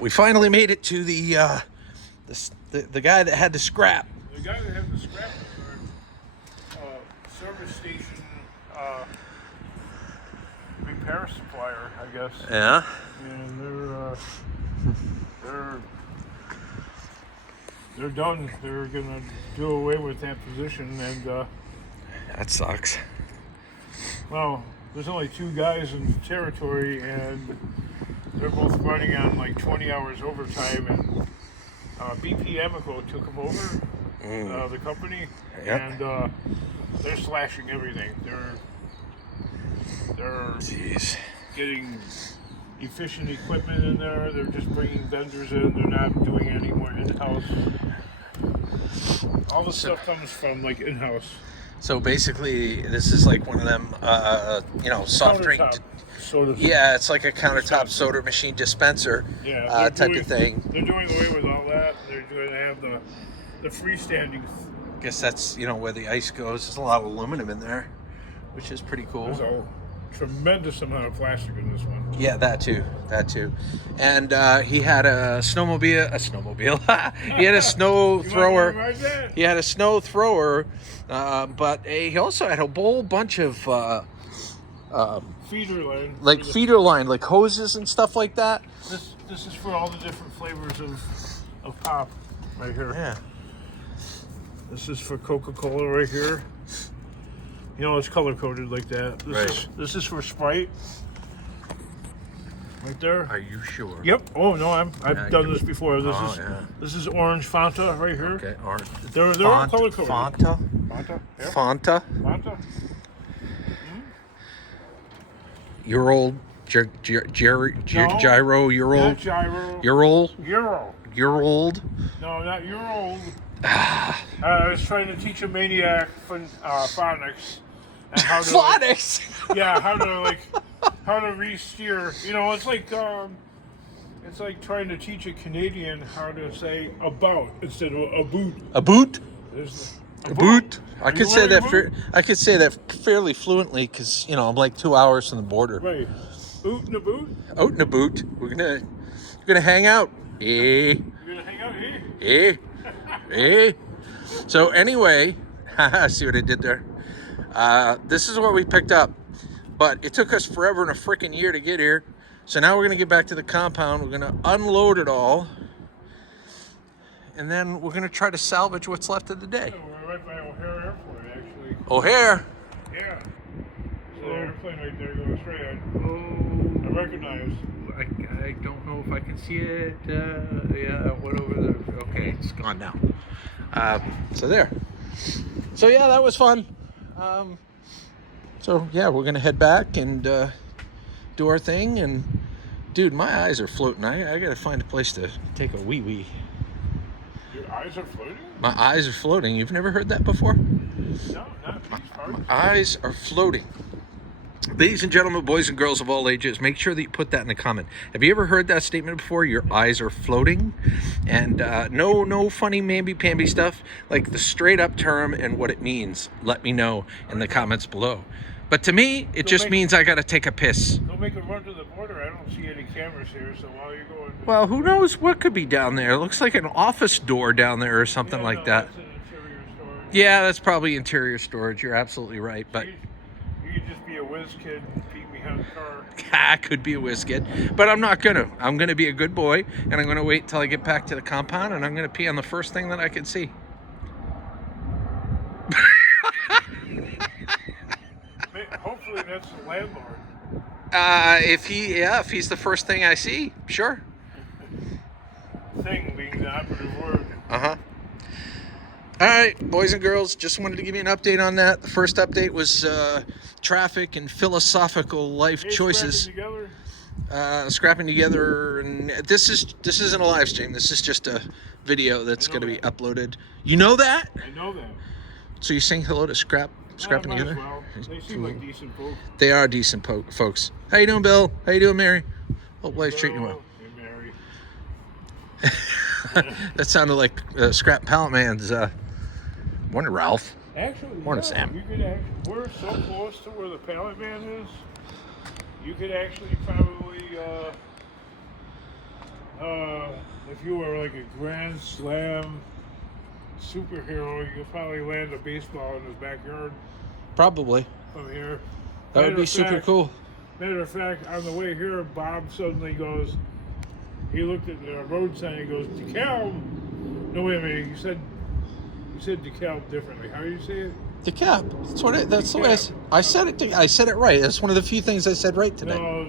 We finally made it to the guy that had the scrap. The guy that has the scrap service station repair supplier, I guess. Yeah. And they're done. They're gonna do away with that position, and That sucks. well, there's only 2 guys in the territory, and they're both running on like 20 hours overtime, and BP Amoco took them over, the company, Yep. and they're slashing everything. They're Jeez. getting efficient equipment in there. They're just bringing vendors in. They're not doing any more in-house. All the stuff comes from like in-house. So basically, this is like one of them, soft drink. Countertop soda. Yeah, it's like a countertop soda machine dispenser Yeah, type of thing. They're doing away with all that. They're going to have the freestanding. Guess that's where the ice goes. There's a lot of aluminum in there, which is pretty cool. There's a tremendous amount of plastic in this one. Yeah, that too. And he had a snowmobile. He had a snow thrower. He had a snow thrower, but he also had a whole bunch of Feeder line. feeder line, like hoses and stuff like that. This is for all the different flavors of pop right here. Yeah. This is for Coca-Cola right here. You know, it's color coded like that. This is for Sprite. Right there. Are you sure? Yep. Oh no, I've done this before. This is orange Fanta right here. Okay. Orange. They're all color coded. Fanta. Fanta. Yep. Fanta. Fanta. Your old gyro. Your old. Not gyro. Your old. Euro. You're old. No, not you're old. I was trying to teach a maniac phonics and how to Phonics. yeah, how to re-steer. You know, it's like trying to teach a Canadian how to say about instead of a boot. A boot. There's A boot. I Are could you say wearing a that. boot? I could say that fairly fluently because I'm like 2 hours from the border. Right. Boot in a boot. Out in a boot. We're gonna hang out. Eh. You're gonna hang out here. Eh. So anyway, see what I did there? This is what we picked up, but it took us forever and a freaking year to get here. So now we're gonna get back to the compound. We're gonna unload it all, and then we're gonna try to salvage what's left of the day. So we're right by O'Hare Airport, actually. O'Hare. Yeah. So the airplane right there going straight. I recognize. I don't know if I can see it. Yeah, it went over there. Okay, it's gone now. So there. So yeah, that was fun. So yeah, we're gonna head back and do our thing. And dude, my eyes are floating. I gotta find a place to take a wee. Your eyes are floating? My eyes are floating. You've never heard that before? No, not these parts. My eyes are floating. Ladies and gentlemen, boys and girls of all ages, make sure that you put that in the comment. Have you ever heard that statement before? Your eyes are floating? And no funny mamby-pamby stuff. Like the straight up term and what it means. Let me know in the comments below. But to me, it just means I got to take a piss. Don't make a run to the border. I don't see any cameras here, so while you're going... Well, who knows what could be down there? It looks like an office door down there or something like that. That's an interior storage. Yeah, that's probably interior storage. You're absolutely right. But You could just be a whiz kid and peek behind the car. I could be a whiz kid, but I'm not gonna. I'm gonna be a good boy, and I'm gonna wait till I get back to the compound, and I'm gonna pee on the first thing that I can see. Hopefully that's the landlord. If he's the first thing I see, sure. Thing being the operative word. Uh-huh. All right, boys and girls, just wanted to give you an update on that. The first update was traffic and philosophical life choices. Scrapping together, and this isn't a live stream. This is just a video that's going to be uploaded. You know that? I know that. So you saying hello to Scrapping together? Well. They seem like decent folks. They are decent folks. How you doing, Bill? How you doing, Mary? Hope life's treating you well. Hey, Mary. That sounded like Scrap Pallet Man's. Morning, Ralph. Actually, Morning, Sam. We're so close to where the pallet man is. You could actually probably if you were like a Grand Slam superhero, you could probably land a baseball in his backyard Probably. from here. That would Matter be of super fact- cool. Matter of fact, on the way here, Bob suddenly goes, he looked at the road sign, he goes, DeKalb. No, wait a minute, you said DeKalb differently. How do you say it? DeKalb. That's what. That's the way DeKalb. I said it. I said it right. That's one of the few things I said right today. No,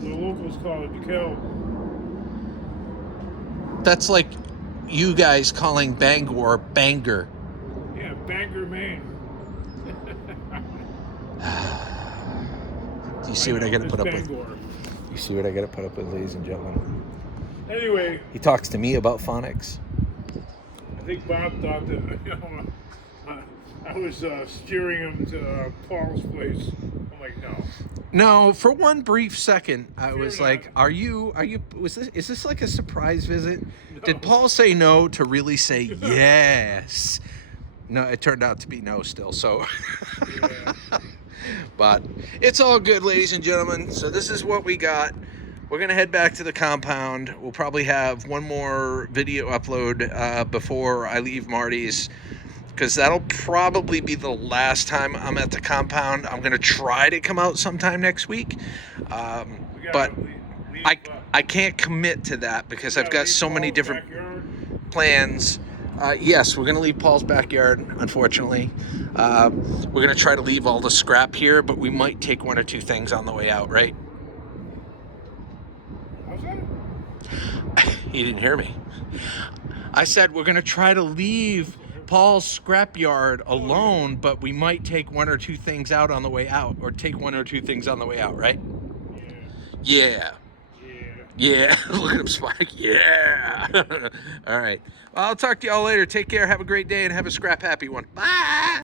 the locals call it DeKalb. That's like you guys calling Bangor Bangor. Yeah, Bangor, Maine. Do you see what I got to It's put up with? Bangor. You see what I got to put up with, ladies and gentlemen? Anyway, He talks to me about phonics. I think Bob thought that I was steering him to Paul's place. I'm like, no. No, for one brief second, I was Fear like, not. "Are you? Is this like a surprise visit? No. Did Paul say no to really say yes?" No, it turned out to be no still. So, Yeah. but it's all good, ladies and gentlemen. So this is what we got. We're gonna head back to the compound. We'll probably have one more video upload before I leave Marty's, because that'll probably be the last time I'm at the compound. I'm gonna try to come out sometime next week, We gotta but leave, I can't commit to that because I've got so many Paul's different backyard. plans. Yes, we're gonna leave Paul's backyard. Unfortunately, we're gonna try to leave all the scrap here, but we might take one or two things on the way out. Right? How's that? He didn't hear me. I said we're gonna try to leave Paul's scrapyard alone, but we might take one or two things out on the way out, or take one or two things on the way out. Right? Yeah. Yeah. Yeah. Yeah, look at him, Spike. Yeah. All right. Well, I'll talk to y'all later. Take care. Have a great day and have a scrap happy one. Bye.